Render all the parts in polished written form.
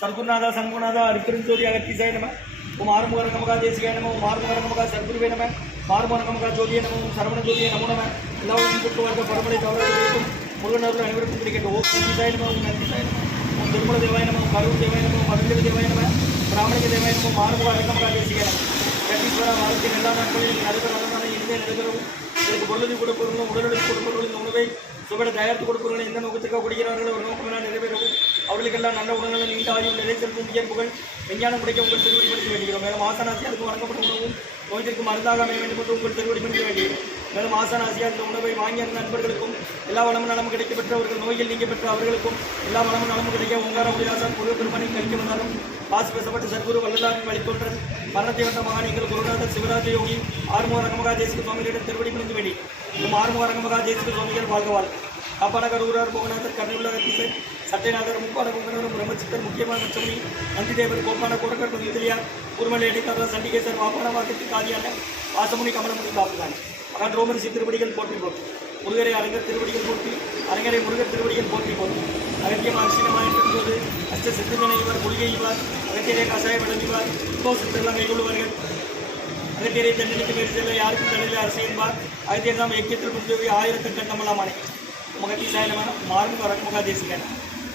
सर्गुनाथा संगुनाथा हरिपुरंजोति अगत्तीसाय नमः। ओम आरुमुगरंगमगा देशिकाय नमः। ओम आरुमुगरंगमगा सद्गुरुवे नमः। मारुमुगरंगमगा ज्योतिये नमः। ओम सरवण ज्योतिये नमो नमः। எல்லாரும் கூட்டு வாழ்க்கை பரமலை தவறுகளுக்கும் முருகனர்கள் அனைவருக்கும் கிடைக்கட்டும். ஓம் நந்திசாய நமः. ஓம் நந்திசாய நமः. ஓம் திருமல தேவாய நமः. ஓம் கரூர் தேவாய நமः. ஓம் மதுரை தேவாய நமः. பிராமணிக தேவாய நமः. ஓம் ஆறுமுகரங்கமகா தேசிகாய நமः. கட்டீஸ்வரா வாழ்க்கையின் எல்லா நாட்களிலும் நடைபெற நல்லதான இனிமே நடைபெறவும் இதற்கு பொருளுதி கொடுப்பவர்களும் உடலுக்கு கொடுப்பவர்களும் இந்த உணவை சுவட தயாரித்து கொடுப்பவர்கள் எந்த நோக்கத்திற்காக குடிக்கிறார்கள் ஒரு நோக்கமெல்லாம் நிறைவேறவும் அவர்களுக்கெல்லாம் நல்ல உணவுகளை நீண்ட ஆய்வு நிலை செல்வம் உயர்ப்புகள் விஞ்ஞானம் கிடைக்க உங்கள் திருவடிப்படுத்த வேண்டுகிறோம். மேலும் ஆசனாசியாருக்கு வழங்கப்பட்ட உணவும் நோய்க்கு மருந்தாக அமைய வேண்டும் என்று உங்கள் திருவடிப்படுத்த வேண்டுகிறோம். மேலும் ஆசனாசியார் இந்த உணவை வாங்கிய நண்பர்களுக்கும் எல்லா வளமும் நலமும் கிடைக்க பெற்றவர்கள் நோயில் நீங்க பெற்ற அவர்களுக்கும் எல்லா வளமும் நலமும் கிடைக்க ஓங்கார உயிராசார் முருகப்பெருமனை கழிக்க வந்தாலும் பாசு பேசப்பட்ட சத்குரு வல்லலாரின் வழித்தோன்றல் மரணத்தை வந்த மகானிகள் குருநாதர் சிவராஜ யோகி ஆறுமுக ரங்கமகா தேசிக சுவாமிகளிடம் திருவடி பிடிந்து வேண்டி ஆறுமுக ரங்கமகா தேசிக சுவாமிகள் வாழ்க வாழ்க. காப்பாநகர் ஊரார் போகநாதர் கருணையுள்ள கத்தீசர் சட்டைநாதர் முப்பான குங்கனரும் பிரம்மச்சித்தர் முக்கியமான மச்சமணி நந்திதேவர் கோப்பான கோடக்கர் முதலியார் ஊர்மலை அடிக்காரர் சண்டிகேசர் வாப்பான வாக்கத்து காதியான வாசமுனி கமலமுனி காப்புதான் மகன் ரோமரிசி திருவடிகள் போற்றி போற்றி முருகரை அரங்கர் திருவடிகள் போற்றி அரங்கரை முருகர் திருவடிகள் போற்றி போற்றி அகத்தியம் அரிசினமாக என்பது அஷ்ட சித்தமனை இவர் மொழியை இவார் அகத்தியரை கசாயம் வழங்குவார் இப்போ சித்தெல்லாம் கைகொள்வார்கள் அகத்தியரை தண்டனைக்கு மேல் செல்ல யாருக்கும் தண்டனை அரசு என்பார் அகத்தியர் நாம் எக்கியத்தில் முன்பு ஆயிரத்து கண்டமலாமானே மகத்தீசாய நமः. ஆறுமுக அரங்கமகா தேசிகா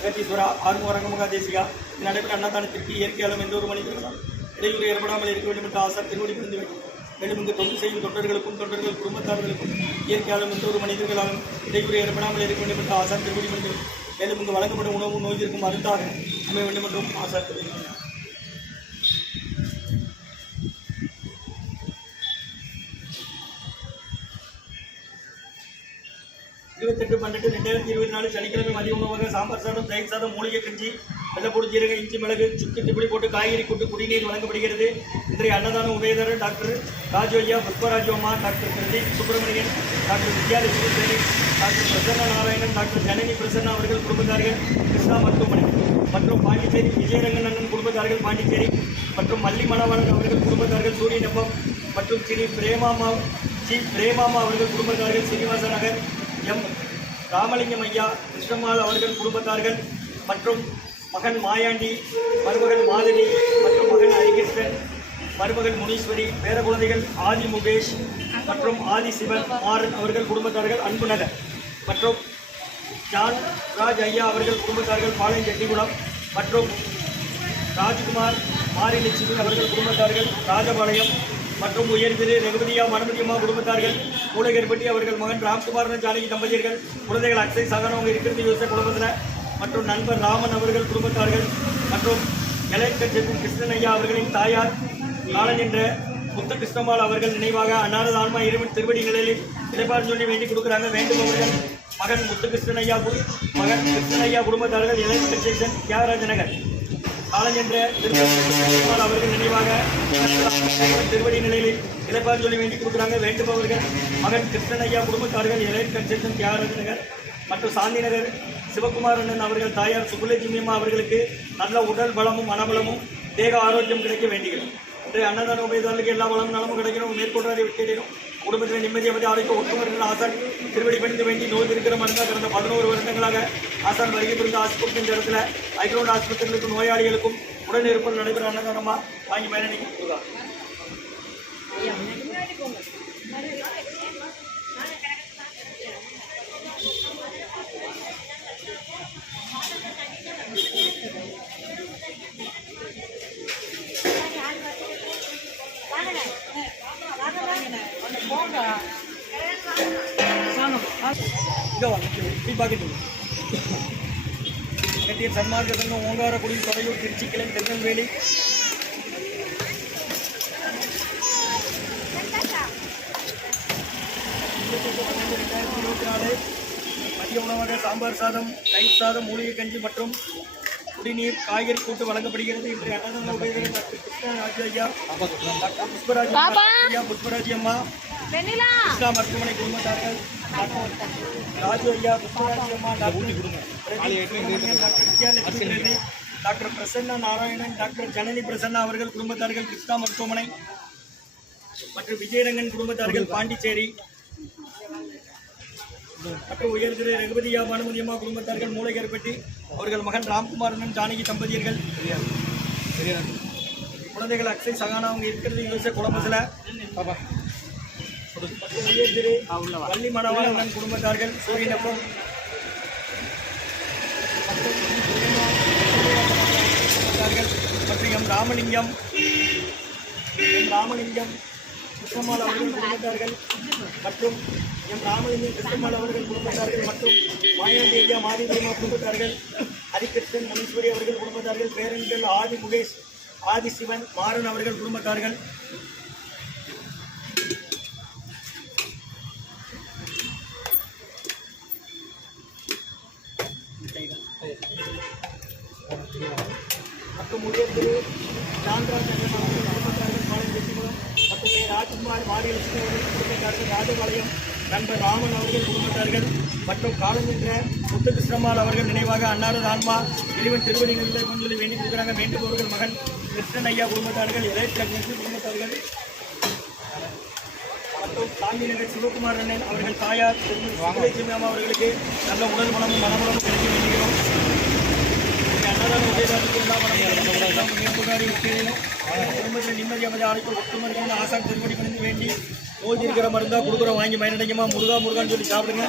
அகத்தீஸ்வரா ஆறுமுக அரங்கமகா தேசிகா நடைபெற்ற அன்னதானத்திற்கு இயற்கையாலும் எந்த ஒரு மனிதர்களால் இடையூறு ஏற்படாமல் இருக்க வேண்டும் என்று ஆசார் திருவடி புரிந்து வேண்டும். மேலும் இங்கு தொண்டு செய்யும் தொண்டர்களுக்கும் தொண்டர்கள் குடும்பத்தார்களுக்கும் இயற்கையாலும் எந்த ஒரு மனிதர்களாலும் இடையூறு ஏற்படாமல் இருக்க வேண்டும் என்று ஆசார் திருவடி புரிந்து வேண்டும். மேலும் இங்கு வழங்கப்படும் உணவு நோய்களுக்கும் மருந்தாக அமைய வேண்டும் என்றும் ஆசார் திருவடி 28/12/2024 சனிக்கிழமை மதிய உணவாக சாம்பார் சாதம் தயிர் சாதம் மூலிகை கஞ்சி வெள்ளப்பூடு ஜீரகம் இஞ்சி மிளகு சுக்கு திப்படி போட்டு காய்கறி கூட்டு குடிநீர் வழங்கப்படுகிறது. இன்றைய அன்னதான உபயதாரர் டாக்டர் ராஜு ஐயா புஷ்பராஜு அம்மா டாக்டர் பிரதீப் சுப்பிரமணியன் டாக்டர் வித்யாலட்சுமி தேவி டாக்டர் பிரசன்னா நாராயணன் டாக்டர் ஜனனி பிரசன்னா அவர்கள் குடும்பத்தார்கள் கிருஷ்ணா மருத்துவமனை மற்றும் பாண்டிச்சேரி விஜயரங்கன் அண்ணன் குடும்பத்தார்கள் பாண்டிச்சேரி மற்றும் மல்லி மணவாளன் அவர்கள் குடும்பத்தார்கள் சூரியநம்பம் மற்றும் ஸ்ரீ பிரேமாமா அவர்கள் குடும்பத்தார்கள் சீனிவாச நகர் எம் ராமலிங்கம் ஐயா கிருஷ்ணம்மாள் அவர்கள் குடும்பத்தார்கள் மற்றும் மகன் மாயாண்டி மருமகள் மாதவி மற்றும் மகன் ஹரிகிருஷ்ணன் மருமகள் முனீஸ்வரி பேர குழந்தைகள் ஆதி முகேஷ் மற்றும் ஆதி சிவன் மாறன் அவர்கள் குடும்பத்தார்கள் அன்பு நகர் மற்றும் ஜான் ராஜ் ஐயா அவர்கள் குடும்பத்தார்கள் பாளையம் செட்டிகுளம் மற்றும் ராஜ்குமார் மாரிலட்சுமி அவர்கள் குடும்பத்தார்கள் ராஜபாளையம் மற்றும் உயர் திரு ரகுபதியா மனுமதியம்மா குடும்பத்தார்கள் மூலகர்பட்டி அவர்கள் மகன் ராம்குமார் ஜானகி தம்பதியர்கள் குழந்தைகள் அக்ஷய் சகனவங்க இருக்கிறது யோசனை குடும்பத்தில் மற்றும் நண்பர் ராமன் அவர்கள் குடும்பத்தார்கள் மற்றும் எலைக்கட்சி கிருஷ்ணன் ஐயா அவர்களின் தாயார் காலன் என்ற முத்து கிருஷ்ணம்மாள் அவர்கள் நினைவாக அன்னாரது ஆன்மா இறைவன் திருவடி நிலையில் இடைப்பாடு சொல்லி வேண்டி கொடுக்குறாங்க. வேண்டுபவர்கள் மகன் முத்து கிருஷ்ணன் ஐயா மகன் கிருஷ்ணன் ஐயா குடும்பத்தார்கள் எலைக்கட்சி தியாகராஜ நகர் காலன் என்ற திருமணம் அவர்கள் நினைவாக திருவடி நிலையில் இடைப்பாடு சொல்லி வேண்டி கொடுக்குறாங்க. வேண்டுபவர்கள் மகன் கிருஷ்ணன் ஐயா குடும்பத்தார்கள் எலைக்கட்சி தியாகராஜ நகர் மற்றும் சாந்தி நகர் சிவகுமாரன் அவர்கள் தாயார் சுப்புலட்சுமி அம்மா அவர்களுக்கு நல்ல உடல் பலமும் மனபலமும் தேக ஆரோக்கியம் கிடைக்க வேண்டுகிறோம். இன்றைய அன்னதான உபயதாரர்களுக்கு எல்லா வளமும் நலமும் கிடைக்கணும். மேற்கொண்டாரை விட்டுகிறோம். குடும்பத்தில் நிம்மதியாக ஆரோக்கிய ஒட்டுமர்கள் ஆசான் திருவடி பணிந்து வேண்டி நோய் இருக்கிற மருந்தாக கடந்த 11 வருடங்களாக ஆசான் வருகை புரிந்து ஆஸ்பத்திரி இந்த இடத்துல ஐக்ரௌண்ட் ஆஸ்பத்திரிகளுக்கும் நோயாளிகளுக்கும் உடன் இருப்பது நடைபெற அன்னதானமாக வாங்கி பயணிக்க கொடுக்கலாம். சன்மார்க்க சங்கம் ஓங்காரக்குடி தொடையூர் திருச்சி கிளை திருநெல்வேலி மதிய உணவாக சாம்பார் சாதம் தயிர் சாதம் மூலிகை கஞ்சி மற்றும் குடிநீர் காய்கறி கூட்டு வழங்கப்படுகிறது. இன்றைய அன்னதான உபயதாரர் டாக்டர் கிருஷ்ணராஜு ஐயா டாக்டர் புஷ்பராஜி அம்மா கிருஷ்ணா மருத்துவமனை குடும்பத்தார்கள் ராஜு ஐயா புஷ்பராஜி அம்மா doctor Vidyalakshmi doctor Prasanna Narayanan doctor Janani Prasanna அவர்கள் குடும்பத்தார்கள் கிருஷ்ணா மருத்துவமனை மற்றும் விஜயரங்கன் குடும்பத்தார்கள் பாண்டிச்சேரி மற்றும் உயர் திரு ரகுபதியா பானுமதியம்மா குடும்பத்தார்கள் மூளைகர்பட்டி அவர்கள் மகன் ராம்குமாரன் ஜானகி தம்பதியர்கள் குழந்தைகள் அக்ஷய் சகானா அவங்க இருக்கிறது யூஎஸ்ஏ குளம்பசில் உயர் திரு வள்ளி மணவாளன் குடும்பத்தார்கள் சூரியனப்பம் மற்றும் எம் ராமலிங்கம் கிருஷ்ணம்மாள் அவர்கள் குடும்பத்தார்கள் மற்றும் எம் ராமலிங்கம் கிருஷ்ணம்மாள் அவர்கள் குடும்பத்தார்கள் மற்றும் மாயாண்டி ஐயா மாரிதேமா குடும்பத்தார்கள் ஹரிகிருஷ்ணன் மணீஸ்வரி அவர்கள் குடும்பத்தார்கள் பேரன்கள் ஆதி முகேஷ் ஆதி சிவன் மாறன் அவர்கள் குடும்பத்தார்கள் மற்றும் உயர் திரு சாந்திராஜன் அவர்கள் குடும்பத்தார்கள் பாளையம் வெற்றிகுளம் மற்றும் ராஜ்குமார் மாரியலட்சுமி அவர்கள் குடும்பத்தார்கள் ராஜபாளையம் நண்பர் ராமன் அவர்கள் குடும்பத்தார்கள் மற்றும் காலஞ்சென்ற முத்துகிருஷ்ணம்மாள் அவர்கள் நினைவாக அன்னாரது ஆன்மா இறைவன் திருவடிகளில் கொஞ்சம் வேண்டி கொடுக்குறாங்க. வேண்டுபவர்கள் மகன் கிருஷ்ணன் ஐயா குடும்பத்தார்கள் இளையராஜன் குடும்பத்தார்கள் மற்றும் காந்திநகர் சிவகுமார் அண்ணன் அவர்கள் தாயார் திருமதி அவர்களுக்கு நல்ல உடல் மனமும் மனமுடமும் கிடைக்க வேண்டுகிறோம். அன்னதான உதயதாரத்துக்கு எல்லா மேம்புகாரி உத்தேனும் குடும்பத்தில் நிம்மதி அமைதி ஆளுக்கு ஒட்டுமருக்கான ஆசான் திருப்படி பணிந்து வேண்டி நோய் இருக்கிற மருந்தா கொடுக்குறோம் வாங்கி பயனடைங்கம்மா. முருகா முருகான்னு சொல்லி சாப்பிடுங்க.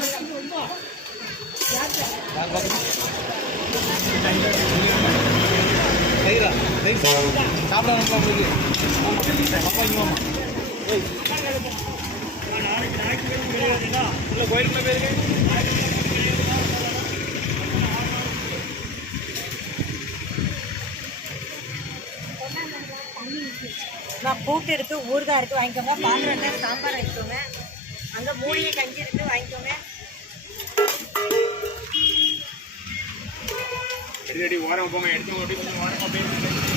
நாளைக்கு ஞாயிற்றுக்கிழமை கிடையாதுன்னா உள்ள கோயிலுக்குள்ள பேருக்கு கூட்டு இருக்கு, ஊறுகாய் இருக்கு, வாங்கிக்கோங்க. பாத்திரம் சாம்பார் வாங்கிக்கோங்க. அங்கே மூலிகை கஞ்சி இருக்கு, வாங்கிக்கோங்க. ஓரம் போங்க, எடுத்து கொஞ்சம் ஓரமாக போய்